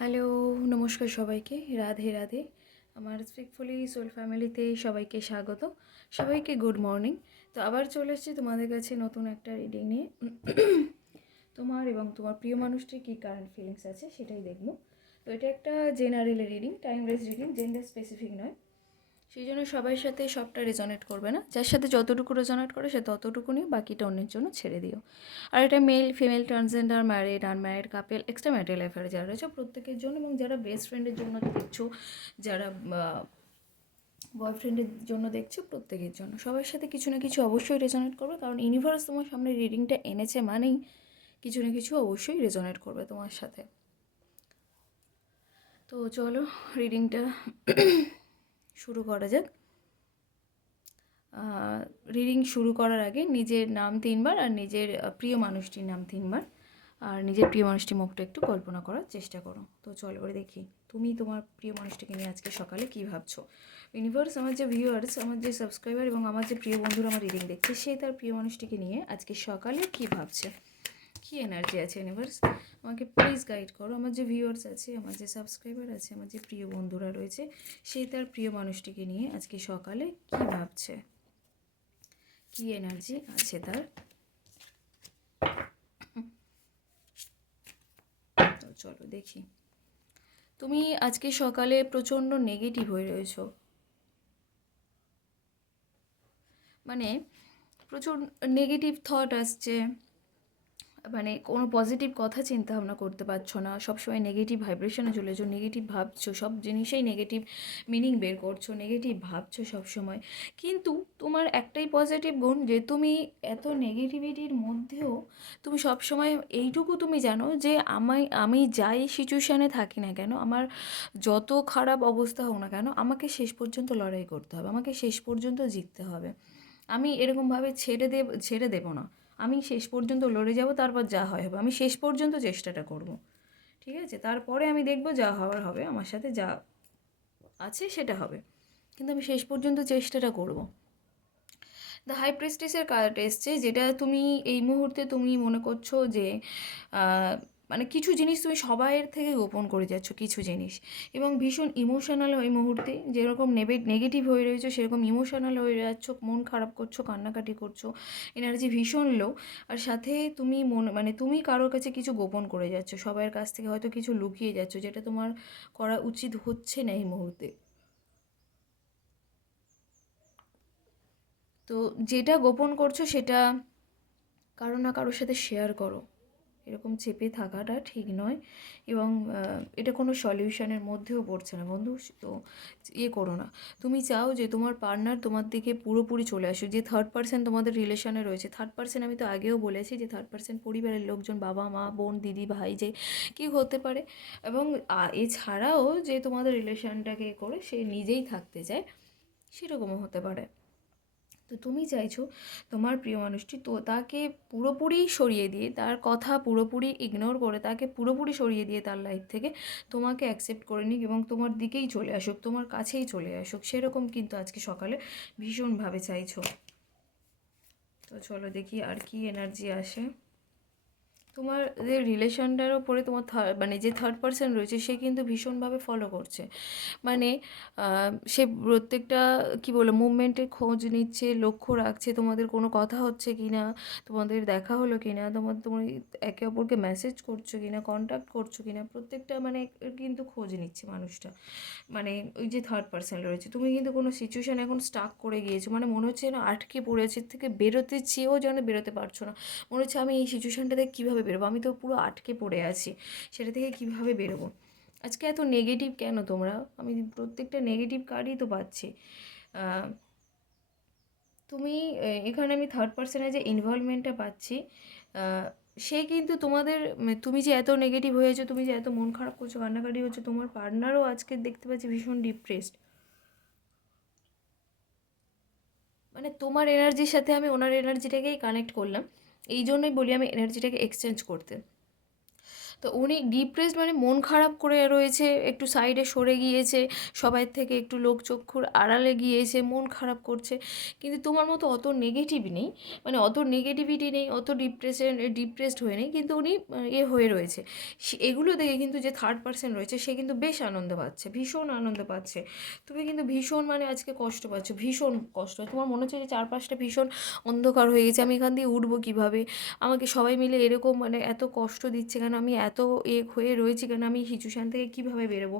Hello, নমস্কার সবাইকে। রাধে রাধে। আমার স্পিকফুলি সোল ফ্যামিলিতে সবাইকে স্বাগত। সবাইকে গুড মর্নিং। তো আবার চলে এসেছি তোমাদের কাছে নতুন একটা রিডিং নিয়ে। তোমার এবং তোমার প্রিয় মানুষটির কী কারেন্ট ফিলিংস আছে সেটাই দেখব। তো এটা একটা general reading, timeless reading, gender specific নয়। সেই জন্য সবার সাথে সবটা রেজনেট করবে না। যার সাথে যতটুকু রেজনেট করে সে ততটুকু নিয়ে বাকিটা অন্যের জন্য ছেড়ে দিও। আর এটা male, female, transgender, married, unmarried couple, extra marital affair যারা রয়েছে প্রত্যেকের জন্য, এবং যারা বেস্ট ফ্রেন্ডের জন্য দেখছো, যারা বয়ফ্রেন্ডের জন্য দেখছো, প্রত্যেকের জন্য। সবার সাথে কিছু না কিছু অবশ্যই রেজনেট করবে, কারণ ইউনিভার্স তোমার সামনে রিডিংটা এনেছে মানেই কিছু না কিছু অবশ্যই রেজনেট করবে তোমার সাথে। তো চলো রিডিংটা শুরু করা যাক। রিডিং শুরু করার আগে নিজের নাম 3বার আর নিজের প্রিয় মানুষটির নাম 3বার, আর নিজের প্রিয় মানুষটির মুখটা একটু কল্পনা করার চেষ্টা করো। তো চলো এবারে দেখি তুমি তোমার প্রিয় মানুষটিকে নিয়ে আজকে সকালে কী ভাবছো। ইউনিভার্স, আমার যে ভিউয়ার্স, আমার যে সাবস্ক্রাইবার এবং আমার যে প্রিয় বন্ধুরা আমার রিডিং দেখছে, সে তার প্রিয় মানুষটিকে নিয়ে আজকে সকালে কী ভাবছে, কী এনার্জি আছে ইউনিভার্স, আমাকে প্লিজ গাইড করো। আমার যে ভিউয়ার্স আছে, আমার যে সাবস্ক্রাইবার আছে, আমার যে প্রিয় বন্ধুরা রয়েছে, সে তার প্রিয় মানুষটিকে নিয়ে আজকে সকালে কী ভাবছে, কি এনার্জি আছে তার। তো চলো দেখি। তুমি আজকে সকালে প্রচণ্ড নেগেটিভ হয়ে রয়েছো, মানে প্রচুর নেগেটিভ থট আসছে, মানে কোনো পজিটিভ কথা চিন্তা ভাবনা করতে পারছো না, সবসময় নেগেটিভ ভাইব্রেশনে চলেছো, নেগেটিভ ভাবছো, সব জিনিসেই নেগেটিভ মিনিং বের করছো, নেগেটিভ ভাবছো সবসময়। কিন্তু তোমার একটাই পজিটিভ গুণ, যে তুমি এত নেগেটিভিটির মধ্যেও তুমি সবসময় এইটুকু তুমি জানো যে আমি যাই সিচুয়েশানে থাকি না কেন, আমার যত খারাপ অবস্থা হোক না কেন, আমাকে শেষ পর্যন্ত লড়াই করতে হবে, আমাকে শেষ পর্যন্ত জিততে হবে। আমি এরকমভাবে ছেড়ে দেব না। আমি শেষ পর্যন্ত লড়ে যাব, তারপর যা হয় হবে। আমি শেষ পর্যন্ত চেষ্টাটা করব, ঠিক আছে? তারপরে আমি দেখব যা হওয়ার হবে, আমার সাথে যা আছে সেটা হবে, কিন্তু আমি শেষ পর্যন্ত চেষ্টাটা করব। দ্য হাই প্রেস্টিসের কার্ড এসছে, যেটা তুমি এই মুহূর্তে তুমি মনে করছো যে মানে কিছু জিনিস তুমি সবাইয়ের থেকে গোপন করে যাচ্ছ, কিছু জিনিস, এবং ভীষণ ইমোশনাল ওই মুহূর্তে, যেরকম নেগেটিভ হয়ে রয়েছো সেরকম ইমোশনাল হয়ে যাচ্ছ, মন খারাপ করছো, কান্নাকাটি করছো, এনার্জি ভীষণ লো। আর সাথে তুমি মানে তুমি কারোর কাছে কিছু গোপন করে যাচ্ছ, সবার কাছ থেকে হয়তো কিছু লুকিয়ে যাচ্ছ, যেটা তোমার করা উচিত হচ্ছে না এই মুহূর্তে। তো যেটা গোপন করছো সেটা কারো না কারোর সাথে শেয়ার করো। এরকম চেপে থাকাটা ঠিক নয়, এবং এটা কোনো সলিউশনের মধ্যেও পড়ছে না বন্ধু। তো করো না। তুমি চাও যে তোমার পার্টনার তোমার দিকে পুরোপুরি চলে আসুক, যে থার্ড পার্সন তোমাদের রিলেশনে রয়েছে। থার্ড পার্সন আমি তো আগেও বলেছি যে থার্ড পার্সন পরিবারের লোকজন, বাবা মা বোন দিদি ভাই, যে কি হতে পারে। এবং এছাড়াও যে তোমাদের রিলেশনটাকে করে সে নিজেই থাকতে চায়, সেরকমও হতে পারে। তো তুমি চাইছো তোমার প্রিয় মানুষটি তো তাকে পুরোপুরি সরিয়ে দিয়ে, তার কথা পুরোপুরি ইগনোর করে, তাকে পুরোপুরি সরিয়ে দিয়ে তার লাইফ থেকে তোমাকে অ্যাকসেপ্ট করে নিক এবং তোমার দিকেই চলে আসুক, তোমার কাছেই চলে আসুক, সেরকম কিন্তু আজকে সকালে ভীষণভাবে চাইছো। তো চলো দেখি আর কি এনার্জি আসে। তোমার যে রিলেশনটার ওপরে তোমার মানে যে থার্ড পার্সন রয়েছে সে কিন্তু ভীষণভাবে ফলো করছে, মানে সে প্রত্যেকটা কী বলে মুভমেন্টে খোঁজ নিচ্ছে, লক্ষ্য রাখছে, তোমাদের কোনো কথা হচ্ছে কি না, তোমাদের দেখা হলো কি না, তুমি একে অপরকে মেসেজ করছো কি না, কন্ট্যাক্ট করছো কি না, প্রত্যেকটা মানে কিন্তু খোঁজ নিচ্ছে মানুষটা। মানে ওই যে থার্ড পার্সন রয়েছে, তুমি কিন্তু কোনো সিচুয়েশান এখন স্টাক করে গিয়েছো, মানে মনে হচ্ছে যেন আটকে পড়েছে, থেকে বেরোতে চেয়েও যেন বেরোতে পারছো না। মনে হচ্ছে আমি এই সিচুয়েশানটা থেকে কীভাবে বেরোবো, আমি তো পুরো আটকে পড়ে আছি, সেটা থেকে কীভাবে বেরোবো। আজকে এত নেগেটিভ কেন তোমরা? আমি প্রত্যেকটা নেগেটিভ কার্ডই তো পাচ্ছি। তুমি এখানে আমি থার্ড পার্সনের যে ইনভলভমেন্টটা পাচ্ছি, সে কিন্তু তোমাদের তুমি যে এত নেগেটিভ হয়েছো, তুমি যে এত মন খারাপ করছো, কান্নাকাটি হচ্ছে, তোমার পার্টনারও আজকে দেখতে পাচ্ছি ভীষণ ডিপ্রেসড। মানে তোমার এনার্জির সাথে আমি ওনার এনার্জিটাকেই কানেক্ট করলাম, এই জন্যই বলি আমি এনার্জিটাকে এক্সচেঞ্জ করতে। তো উনি ডিপ্রেসড মানে মন খারাপ করে রয়েছে, একটু সাইডে সরে গিয়েছে, সবাই থেকে একটু লোকচক্ষুর আড়ালে গিয়েছে, মন খারাপ করছে। কিন্তু তোমার মতো অত নেগেটিভ নেই, মানে অত নেগেটিভিটি নেই, অত ডিপ্রেসড হয়ে নেই, কিন্তু উনি হয়ে রয়েছে। এগুলো দেখে কিন্তু যে থার্ড পার্সন রয়েছে সে কিন্তু বেশ আনন্দ পাচ্ছে, ভীষণ আনন্দ পাচ্ছে। তুমি কিন্তু ভীষণ মানে আজকে কষ্ট পাচ্ছ, ভীষণ কষ্ট। তোমার মনে হচ্ছে যে চারপাশটা ভীষণ অন্ধকার হয়ে গেছে, আমি এখান দিয়ে উঠবো কীভাবে, আমাকে সবাই মিলে এরকম মানে এত কষ্ট দিচ্ছে কেন, আমি এত হয়ে রয়েছি কেন, আমি সিচুয়েশান থেকে কীভাবে বেরোবো,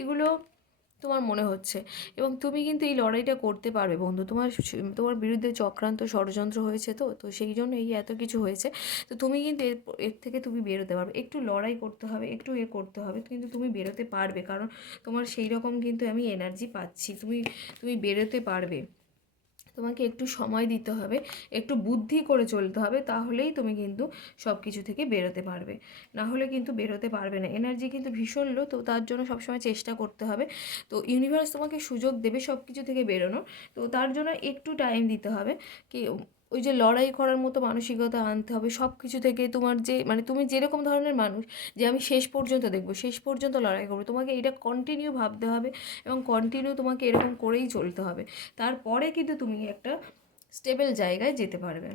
এগুলো তোমার মনে হচ্ছে। এবং তুমি কিন্তু এই লড়াইটা করতে পারবে বন্ধু। তোমার বিরুদ্ধে চক্রান্ত ষড়যন্ত্র হয়েছে, তো তো সেই জন্য এই এত কিছু হয়েছে। তো তুমি কিন্তু এর থেকে তুমি বেরোতে পারবে, একটু লড়াই করতে হবে, একটু করতে হবে, কিন্তু তুমি বেরোতে পারবে, কারণ তোমার সেই রকম কিন্তু আমি এনার্জি পাচ্ছি, তুমি বেরোতে পারবে। তোমাকে একটু সময় দিতে হবে, একটু বুদ্ধি করে চলতে হবে, তাহলেই তুমি কিন্তু সব কিছু থেকে বেরোতে পারবে, না হলে কিন্তু বেরোতে পারবে না। এনার্জি কিন্তু ভীষণ লো, তো তার জন্য সবসময় চেষ্টা করতে হবে। তো ইউনিভার্স তোমাকে সুযোগ দেবে সব কিছু থেকে বেরোনোর, তো তার জন্য একটু টাইম দিতে হবে। কি ওই যে লড়াই করার মতো মানসিকতা আনতে হবে সব কিছু থেকে। তোমার যে মানে তুমি যেরকম ধরনের মানুষ, যে আমি শেষ পর্যন্ত দেখবো, শেষ পর্যন্ত লড়াই করবো, তোমাকে এটা কন্টিনিউ ভাবতে হবে এবং কন্টিনিউ তোমাকে এরকম করেই চলতে হবে। তারপরে কিন্তু তুমি একটা স্টেবল জায়গায় যেতে পারবে।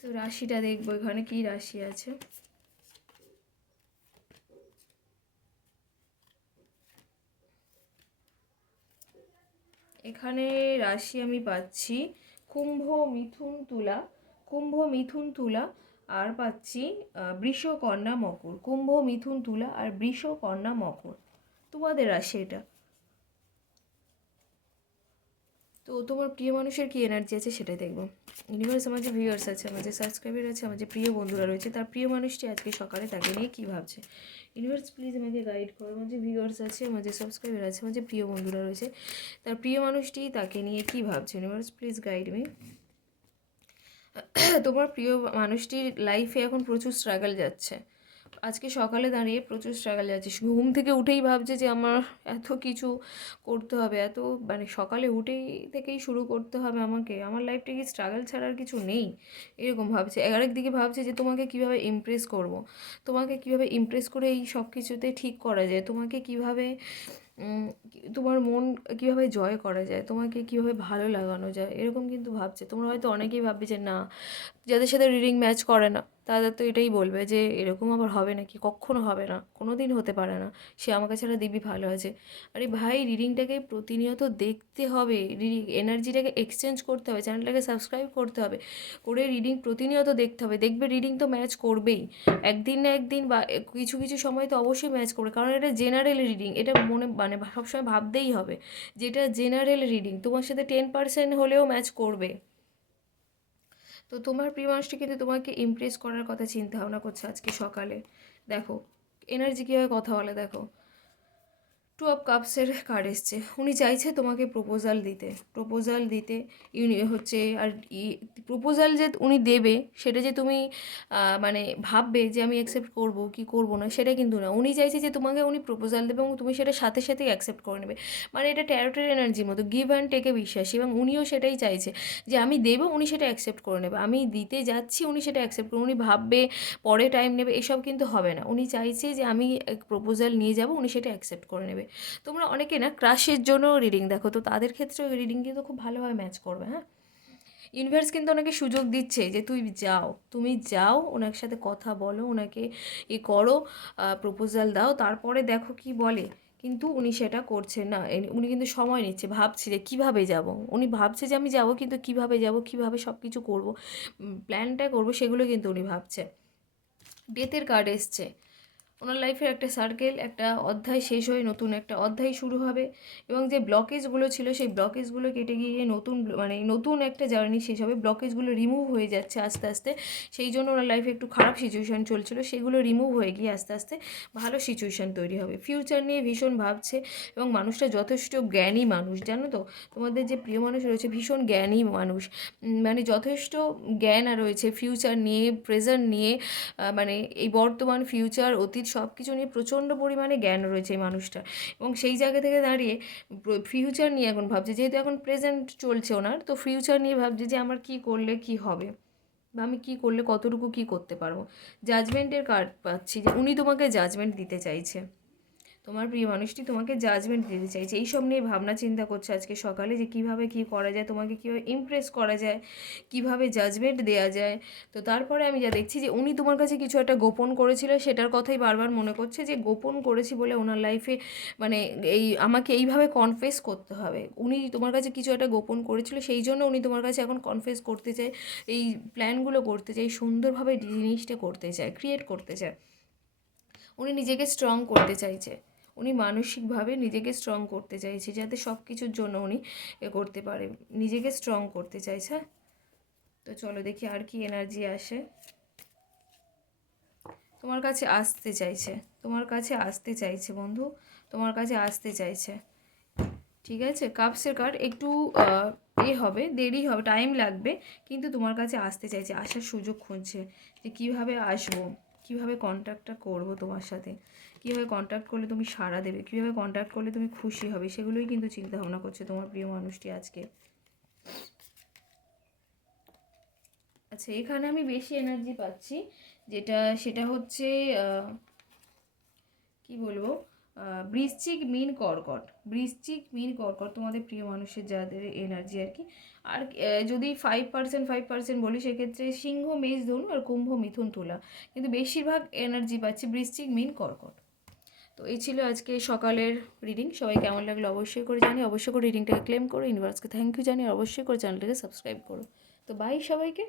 তো রাশিটা দেখবো এখানে কি রাশি আছে। এখানে রাশি আমি পাচ্ছি কুম্ভ, মিথুন, তুলা, কুম্ভ, মিথুন, তুলা, আর পাচ্ছি বৃষ, কন্যা, মকর। কুম্ভ, মিথুন, তুলা আর বৃষ, কন্যা, মকর তোমাদের রাশি এটা। তো তোমার প্রিয় মানুষের কী এনার্জি আছে সেটাই দেখবো। ইউনিভার্স, আমার যে ভিউয়ার্স আছে, আমার যে সাবস্ক্রাইবার আছে, আমার যে প্রিয় বন্ধুরা রয়েছে, তার প্রিয় মানুষটি আজকে সকালে তাকে নিয়ে কী ভাবছে। ইউনিভার্স প্লিজ আমাকে গাইড করো। আমার যে ভিউয়ার্স আছে, আমার যে সাবস্ক্রাইবার আছে, আমার যে প্রিয় বন্ধুরা রয়েছে, তার প্রিয় মানুষটি তাকে নিয়ে কী ভাবছে। Universe please guide me. তোমার প্রিয় মানুষটির লাইফে এখন প্রচুর স্ট্রাগল যাচ্ছে, আজকে সকালে দাঁড়িয়ে প্রচুর স্ট্রাগল যাচ্ছে। ঘুম থেকে উঠেই ভাবছে যে আমার এত কিছু করতে হবে, এত মানে সকালে উঠেই থেকেই শুরু করতে হবে আমাকে, আমার লাইফটা কি স্ট্রাগল ছাড়া আর কিছু নেই, এরকম ভাবছে। আরেকদিকে ভাবছে যে তোমাকে কিভাবে ইমপ্রেস করব, তোমাকে কিভাবে ইমপ্রেস করে এই সব কিছুতে ঠিক করা যায়, তোমাকে কিভাবে তোমার মন কীভাবে জয় করা যায়, তোমাকে কীভাবে ভালো লাগানো যায়, এরকম কিন্তু ভাবছে। তোমরা হয়তো অনেকেই ভাববে যে না, যাদের সাথে রিডিং ম্যাচ করে না তাদের তো এটাই বলবে যে এরকম আবার হবে নাকি, কখনো হবে না, কোনো দিন হতে পারে না, সে আমাকে ছাড়া দিব্যি ভালো আছে। আরে ভাই, রিডিংটাকে প্রতিনিয়ত দেখতে হবে, রিডিং এনার্জিটাকে এক্সচেঞ্জ করতে হবে, চ্যানেলটাকে সাবস্ক্রাইব করতে হবে, করে রিডিং প্রতিনিয়ত দেখতে হবে। দেখবে রিডিং তো ম্যাচ করবেই, একদিন না একদিন বা কিছু কিছু সময় তো অবশ্যই ম্যাচ করবে, কারণ এটা জেনারেল রিডিং, এটা মানে সবসময় ভাবতেই হবে যেটা জেনারেল রিডিং, তোমার সাথে 10% হলেও ম্যাচ করবে। তো তোমার প্রিয় মানুষটি কিন্তু তোমাকে ইমপ্রেস করার কথা চিন্তা ভাবনা করছে আজকে সকালে। দেখো এনার্জি কীভাবে কথা বলে, দেখো 2 অফ কাপসের কার্ড এসছে। উনি চাইছে তোমাকে প্রপোজাল দিতে হচ্ছে। আর প্রপোজাল যে উনি দেবে সেটা যে তুমি মানে ভাববে যে আমি অ্যাকসেপ্ট করব কি করব না, সেটা কিন্তু না। উনি চাইছে যে তোমাকে উনি প্রপোজাল দেবে এবং তুমি সেটা সাথে সাথেই অ্যাকসেপ্ট করে নেবে। মানে এটা ট্যারোটের এনার্জির মতো, গিভ অ্যান্ড টেকে বিশ্বাসী, এবং উনিও সেটাই চাইছে যে আমি দেবো, উনি সেটা অ্যাকসেপ্ট করে নেবে। আমি দিতে যাচ্ছি, উনি সেটা অ্যাকসেপ্ট করে, উনি ভাববে পরে টাইম নেবে, এসব কিন্তু হবে না। উনি চাইছে যে আমি প্রপোজাল নিয়ে যাব, উনি সেটা অ্যাকসেপ্ট করে নেবে। তোমরা অনেকে না ক্রাশের জন্য রিডিং দেখো, তো তাদের ক্ষেত্রেও রিডিং কিন্তু খুব ভালোভাবে ম্যাচ করবে। হ্যাঁ, ইউনিভার্স কিন্তু ওনাকে সুযোগ দিচ্ছে যে তুমি যাও ওনার সাথে কথা বলো, ওনাকে করো, প্রপোজাল দাও, তারপরে দেখো কি বলে। কিন্তু উনি সেটা করছেন না, উনি কিন্তু সময় নিচ্ছে, ভাবছে যে কীভাবে যাব। উনি ভাবছে যে আমি যাব, কিন্তু কীভাবে যাব, কীভাবে সব কিছু করবো, প্ল্যানটা করবো, সেগুলো কিন্তু উনি ভাবছে। ডেথের কার্ড এসছে। ওনার লাইফের একটা সার্কেল, একটা অধ্যায় শেষ হয়ে নতুন একটা অধ্যায় শুরু হবে, এবং যে ব্লকেজগুলো ছিল সেই ব্লকেজগুলো কেটে গিয়ে নতুন একটা জার্নি শেষ হবে। ব্লকেজগুলো রিমুভ হয়ে যাচ্ছে আস্তে আস্তে, সেই জন্য ওনার লাইফে একটু খারাপ সিচুয়েশান চলছিল, সেগুলো রিমুভ হয়ে গিয়ে আস্তে আস্তে ভালো সিচুয়েশান তৈরি হবে। ফিউচার নিয়ে ভীষণ ভাবছে, এবং মানুষটা যথেষ্ট জ্ঞানী মানুষ, জানো তো তোমাদের যে প্রিয় মানুষ রয়েছে ভীষণ জ্ঞানী মানুষ, মানে যথেষ্ট জ্ঞান রয়েছে ফিউচার নিয়ে, প্রেজেন্ট নিয়ে, মানে এই বর্তমান, ফিউচার, অতীত সব কিছু নিয়ে প্রচণ্ড পরিমাণে জ্ঞান রয়েছে এই মানুষটার। এবং সেই জায়গা থেকে দাঁড়িয়ে ফিউচার নিয়ে এখন ভাবছে, যেহেতু এখন প্রেজেন্ট চলছে ওনার, তো ফিউচার নিয়ে ভাবছে যে আমার কি করলে কি হবে। বা আমি কী করলে কতটুকু কী করতে পারবো। জাজমেন্টের কার্ড পাচ্ছি যে উনি তোমাকে জাজমেন্ট দিতে চাইছে, তোমার প্রিয় মানুষটি তোমাকে জাজমেন্ট দিতে চাইছে। এইসব নিয়ে ভাবনা চিন্তা করছে আজকে সকালে, যে কীভাবে কী করা যায়, তোমাকে কীভাবে ইমপ্রেস করা যায়, কীভাবে জাজমেন্ট দেওয়া যায়। তো তারপরে আমি যা দেখছি যে উনি তোমার কাছে কিছু একটা গোপন করেছিল, সেটার কথাই বারবার মনে করছে, যে গোপন করেছি বলে ওনার লাইফে মানে এই আমাকে এইভাবে কনফেস করতে হবে। উনি তোমার কাছে কিছু একটা গোপন করেছিল, সেই জন্য উনি তোমার কাছে এখন কনফেস করতে চায়, এই প্ল্যানগুলো করতে চায়, সুন্দরভাবে জিনিসটা করতে চায়, ক্রিয়েট করতে চায়। উনি নিজেকে স্ট্রং করতে চাইছে, উনি মানসিকভাবে নিজেকে স্ট্রং করতে চাইছে, যাতে সব কিছুর জন্য উনি করতে পারে, নিজেকে স্ট্রং করতে চাইছে। তো চলো দেখি আর কি এনার্জি আসে। তোমার কাছে আসতে চাইছে, তোমার কাছে আসতে চাইছে বন্ধু, তোমার কাছে আসতে চাইছে। ঠিক আছে, কাপসের কার্ড একটু হবে, দেরি হবে, টাইম লাগবে, কিন্তু তোমার কাছে আসতে চাইছে, আসার সুযোগ খুঁজছে, যে কীভাবে আসবো, কীভাবে কন্ট্যাক্টটা করবো তোমার সাথে, কীভাবে কন্ট্যাক্ট করলে তুমি সাড়া দেবে, কীভাবে কন্ট্যাক্ট করলে তুমি খুশি হবে, সেগুলোই কিন্তু চিন্তা ভাবনা করছে তোমার প্রিয় মানুষটি আজকে। আচ্ছা, এখানে আমি বেশি এনার্জি পাচ্ছি, সেটা হচ্ছে কি বলবো, বৃশ্চিক মিন কর্কট, বৃশ্চিক মিন কর্কট তোমাদের প্রিয় মানুষের যাদের এনার্জি আর কি। আর যদি 5% বলি, সেক্ষেত্রে সিংহ, মেষ, ধনু আর কুম্ভ, মিথুন, তুলা, কিন্তু বেশিরভাগ এনার্জি পাচ্ছি বৃশ্চিক মিন কর্কট। তো এই ছিল আজকে সকালের রিডিং। সবাই কেমন লাগলো অবশ্যই করে জানি, অবশ্যই করে রিডিংটাকে ক্লেম করো, ইউনিভার্সকে থ্যাংক ইউ জানি, অবশ্যই করে চ্যানেলটাকে সাবস্ক্রাইব করো। তো বাই সবাইকে।